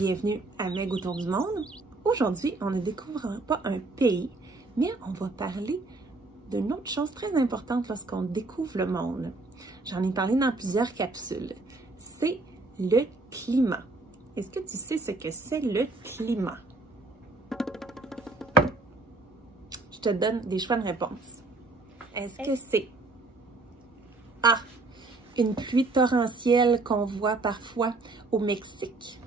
Bienvenue à Meg autour du monde. Aujourd'hui, on ne découvrira pas un pays, mais on va parler d'une autre chose très importante lorsqu'on découvre le monde. J'en ai parlé dans plusieurs capsules. C'est le climat. Est-ce que tu sais ce que c'est le climat? Je te donne des choix de réponse. Est-ce que c'est A, une pluie torrentielle qu'on voit parfois au Mexique?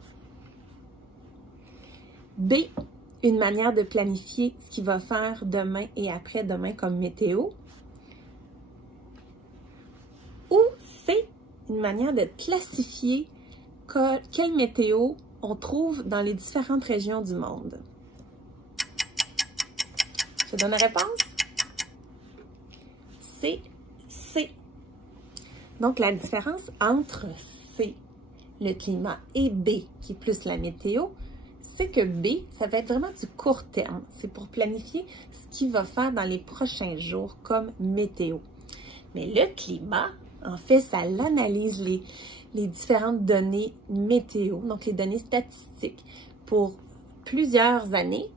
B, une manière de planifier ce qu'il va faire demain et après-demain comme météo? Ou C, une manière de classifier quelle météo on trouve dans les différentes régions du monde? Je te donne la réponse? C'est C. Donc, la différence entre C, le climat, et B, qui est plus la météo, c'est que B, ça va être vraiment du court terme. C'est pour planifier ce qu'il va faire dans les prochains jours comme météo. Mais le climat, en fait, ça analyse les différentes données météo, donc les données statistiques pour plusieurs années,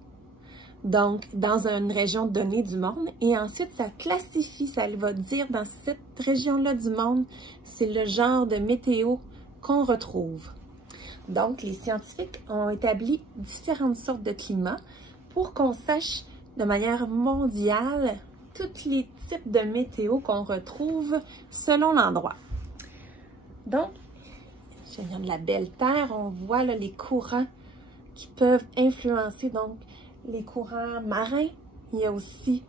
donc dans une région donnée du monde, et ensuite ça classifie, ça va dire dans cette région-là du monde, c'est le genre de météo qu'on retrouve. Donc, les scientifiques ont établi différentes sortes de climats pour qu'on sache de manière mondiale tous les types de météo qu'on retrouve selon l'endroit. Donc, je viens de la belle terre, on voit là, les courants qui peuvent influencer, donc les courants marins. Il y a aussi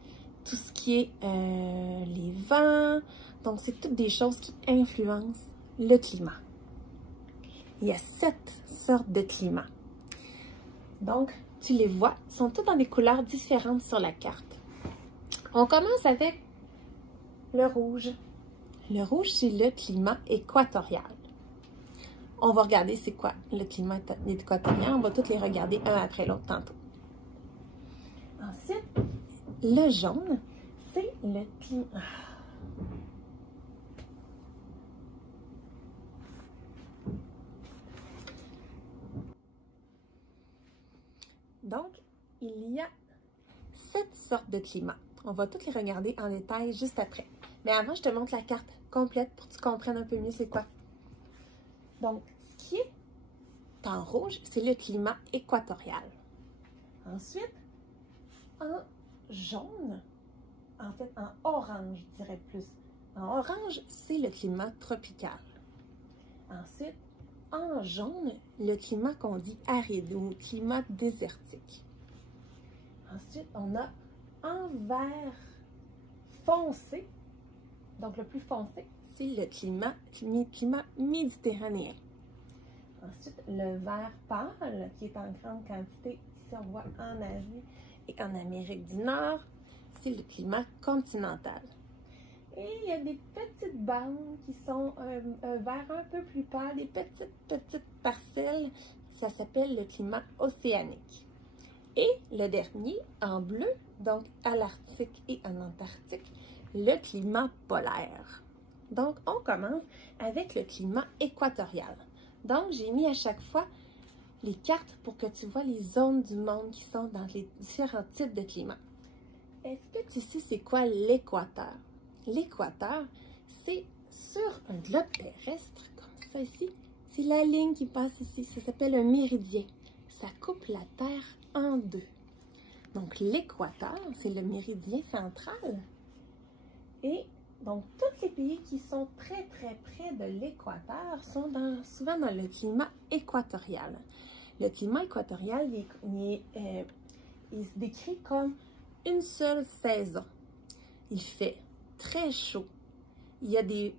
tout ce qui est les vents. Donc, c'est toutes des choses qui influencent le climat. Il y a 7 sortes de climats. Donc, tu les vois, ils sont tous dans des couleurs différentes sur la carte. On commence avec le rouge. Le rouge, c'est le climat équatorial. On va regarder c'est quoi le climat équatorial. On va tous les regarder un après l'autre tantôt. Ensuite, le jaune, c'est le climat... Donc, il y a 7 sortes de climats. On va toutes les regarder en détail juste après. Mais avant, je te montre la carte complète pour que tu comprennes un peu mieux c'est quoi. Donc, ce qui est en rouge, c'est le climat équatorial. Ensuite, en jaune, en fait en orange, je dirais plus. En orange, c'est le climat tropical. Ensuite, en jaune, le climat qu'on dit aride ou climat désertique. Ensuite, on a en vert foncé. Donc, le plus foncé, c'est le climat méditerranéen. Ensuite, le vert pâle, qui est en grande quantité, ici on voit en Asie et en Amérique du Nord, c'est le climat continental. Et il y a des petites bandes qui sont un vert un peu plus pâle, des petites parcelles. Ça s'appelle le climat océanique. Et le dernier, en bleu, donc à l'Arctique et en Antarctique, le climat polaire. Donc, on commence avec le climat équatorial. Donc, j'ai mis à chaque fois les cartes pour que tu vois les zones du monde qui sont dans les différents types de climats. Est-ce que tu sais c'est quoi l'équateur? L'équateur, c'est sur un globe terrestre, comme ça ici. C'est la ligne qui passe ici. Ça s'appelle un méridien. Ça coupe la Terre en deux. Donc, l'équateur, c'est le méridien central. Et donc, tous les pays qui sont très près de l'équateur sont souvent dans le climat équatorial. Le climat équatorial, il se décrit comme une seule saison. Il fait très chaud. Il y a des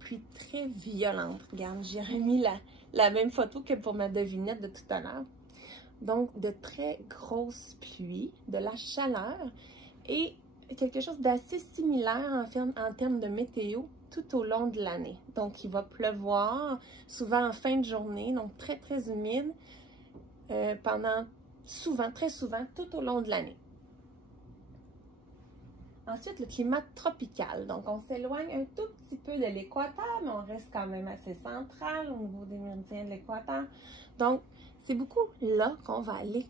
pluies très violentes. Regarde, j'ai remis la même photo que pour ma devinette de tout à l'heure. Donc, de très grosses pluies, de la chaleur et quelque chose d'assez similaire en termes de météo tout au long de l'année. Donc, il va pleuvoir souvent en fin de journée, donc très humide très souvent tout au long de l'année. Ensuite, le climat tropical. Donc, on s'éloigne un tout petit peu de l'équateur, mais on reste quand même assez central au niveau des méridiens de l'équateur. Donc, c'est beaucoup là qu'on va aller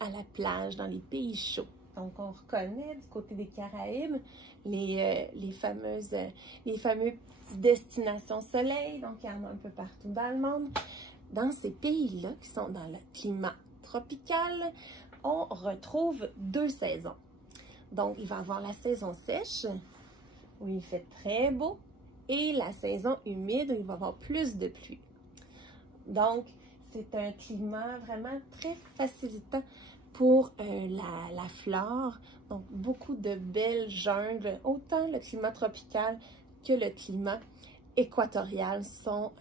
à la plage, dans les pays chauds. Donc, on reconnaît du côté des Caraïbes les fameuses destinations soleil. Donc, il y en a un peu partout dans le monde. Dans ces pays-là, qui sont dans le climat tropical, on retrouve deux saisons. Donc, il va y avoir la saison sèche, où il fait très beau, et la saison humide, où il va y avoir plus de pluie. Donc, c'est un climat vraiment très facilitant pour la flore. Donc, beaucoup de belles jungles. Autant le climat tropical que le climat équatorial sont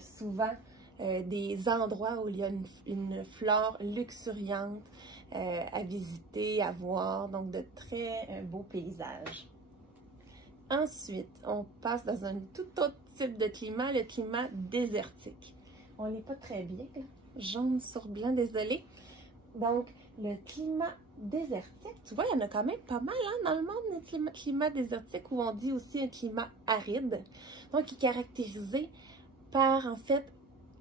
souvent des endroits où il y a une flore luxuriante à visiter, à voir. Donc, de très beaux paysages. Ensuite, on passe dans un tout autre type de climat, le climat désertique. On n'est pas très bien, là. Jaune sur blanc, désolé. Donc, le climat désertique, tu vois, il y en a quand même pas mal hein, dans le monde, le climat désertique, où on dit aussi un climat aride. Donc, il est caractérisé par, en fait,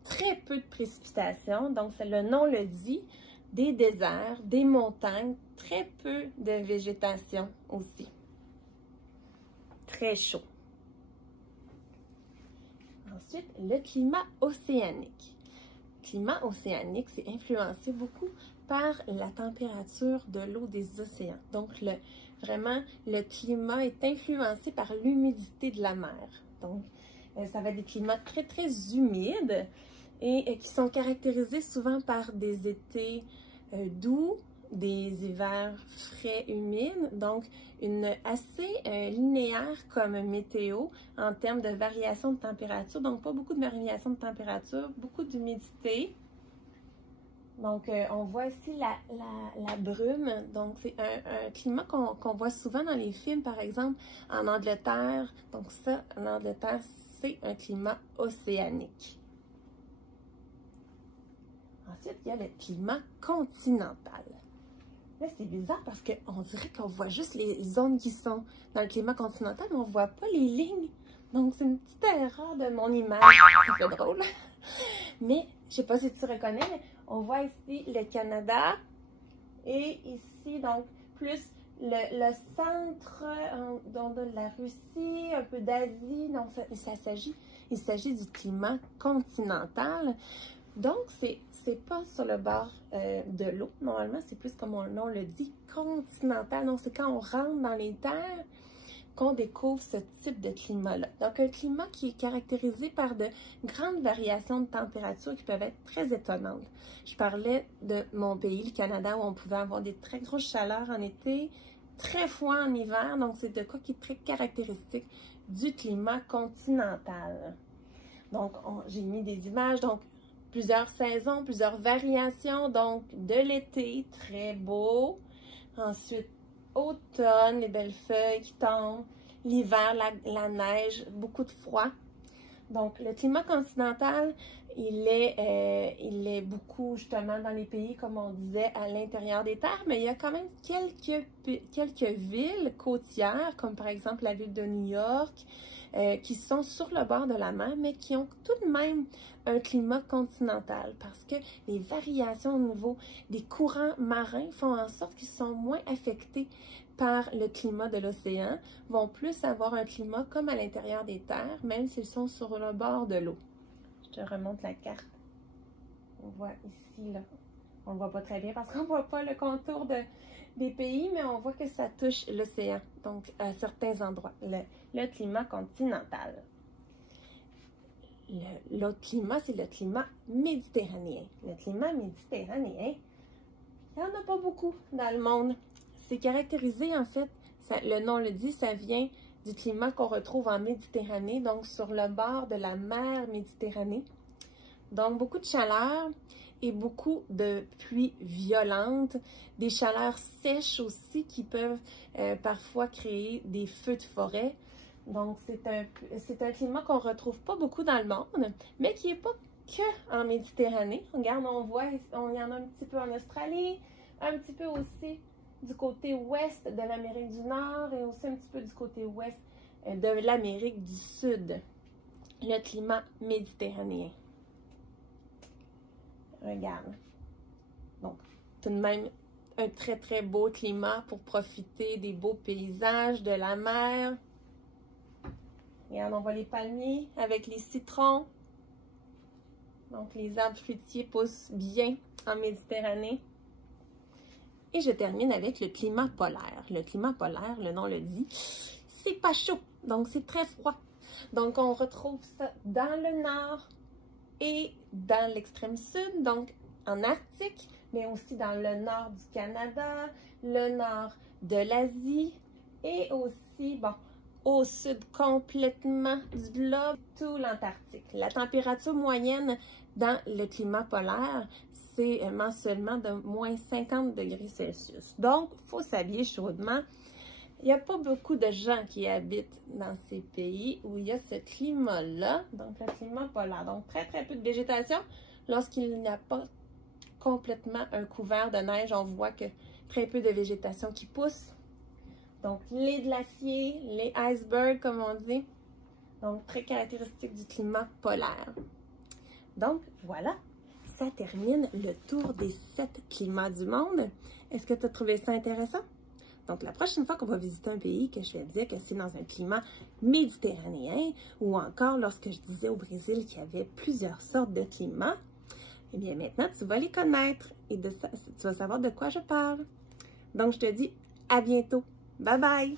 très peu de précipitations. Donc, le nom le dit, des déserts, des montagnes, très peu de végétation aussi. Très chaud. Ensuite, le climat océanique. Le climat océanique, c'est influencé beaucoup par la température de l'eau des océans. Donc, vraiment, le climat est influencé par l'humidité de la mer. Donc, ça va être des climats très, très humides et qui sont caractérisés souvent par des étés doux, des hivers frais, humides, donc assez linéaire comme météo en termes de variation de température, donc pas beaucoup de variation de température, beaucoup d'humidité. Donc, on voit ici la brume, donc c'est un climat qu'on voit souvent dans les films, par exemple en Angleterre. Donc ça, en Angleterre, c'est un climat océanique. Ensuite, il y a le climat continental. Là, c'est bizarre parce qu'on dirait qu'on voit juste les zones qui sont dans le climat continental, mais on ne voit pas les lignes. Donc, c'est une petite erreur de mon image. C'est drôle. Mais, je ne sais pas si tu reconnais, mais on voit ici le Canada et ici, donc, plus le centre donc, de la Russie, un peu d'Asie. Donc, il s'agit du climat continental. Donc, c'est pas sur le bord de l'eau. Normalement, c'est plus comme on le dit, continental. Donc, c'est quand on rentre dans les terres qu'on découvre ce type de climat-là. Donc, un climat qui est caractérisé par de grandes variations de température qui peuvent être très étonnantes. Je parlais de mon pays, le Canada, où on pouvait avoir des très grosses chaleurs en été, très froid en hiver. Donc, c'est de quoi qui est très caractéristique du climat continental. Donc, j'ai mis des images. Donc, plusieurs saisons, plusieurs variations, donc de l'été, très beau. Ensuite, automne, les belles feuilles qui tombent. L'hiver, la neige, beaucoup de froid. Donc, le climat continental, il est beaucoup justement dans les pays, comme on disait, à l'intérieur des terres, mais il y a quand même quelques villes côtières, comme par exemple la ville de New York, qui sont sur le bord de la mer, mais qui ont tout de même un climat continental parce que les variations au niveau des courants marins font en sorte qu'ils sont moins affectés par le climat de l'océan, vont plus avoir un climat comme à l'intérieur des terres, même s'ils sont sur le bord de l'eau. Je te remonte la carte. On voit ici, là. On ne le voit pas très bien parce qu'on ne voit pas le contour des pays, mais on voit que ça touche l'océan, donc à certains endroits, le climat continental. L'autre climat, c'est le climat méditerranéen. Le climat méditerranéen, il n'y en a pas beaucoup dans le monde. C'est caractérisé, en fait, le nom le dit, ça vient du climat qu'on retrouve en Méditerranée, donc sur le bord de la mer Méditerranée. Donc, beaucoup de chaleur et beaucoup de pluies violentes, des chaleurs sèches aussi qui peuvent parfois créer des feux de forêt. Donc, c'est un climat qu'on ne retrouve pas beaucoup dans le monde, mais qui n'est pas que en Méditerranée. Regarde, on voit, il y en a un petit peu en Australie, un petit peu aussi du côté ouest de l'Amérique du Nord et aussi un petit peu du côté ouest de l'Amérique du Sud. Le climat méditerranéen. Regarde. Donc, tout de même, un très, très beau climat pour profiter des beaux paysages, de la mer. Regarde, on voit les palmiers avec les citrons. Donc, les arbres fruitiers poussent bien en Méditerranée. Et je termine avec le climat polaire. Le climat polaire, le nom le dit, c'est pas chaud, donc c'est très froid. Donc, on retrouve ça dans le nord et dans l'extrême sud, donc en Arctique, mais aussi dans le nord du Canada, le nord de l'Asie et aussi, bon, au sud complètement du globe, tout l'Antarctique. La température moyenne dans le climat polaire, c'est mensuellement de moins 50 degrés Celsius. Donc, il faut s'habiller chaudement. Il n'y a pas beaucoup de gens qui habitent dans ces pays où il y a ce climat-là, donc le climat polaire. Donc, très, très peu de végétation. Lorsqu'il n'y a pas complètement un couvert de neige, on voit que très peu de végétation qui pousse. Donc, les glaciers, les icebergs, comme on dit. Donc, très caractéristique du climat polaire. Donc, voilà, ça termine le tour des 7 climats du monde. Est-ce que tu as trouvé ça intéressant? Donc, la prochaine fois qu'on va visiter un pays, que je vais dire que c'est dans un climat méditerranéen, ou encore lorsque je disais au Brésil qu'il y avait plusieurs sortes de climats, eh bien maintenant, tu vas les connaître et tu vas savoir de quoi je parle. Donc, je te dis à bientôt. Bye bye!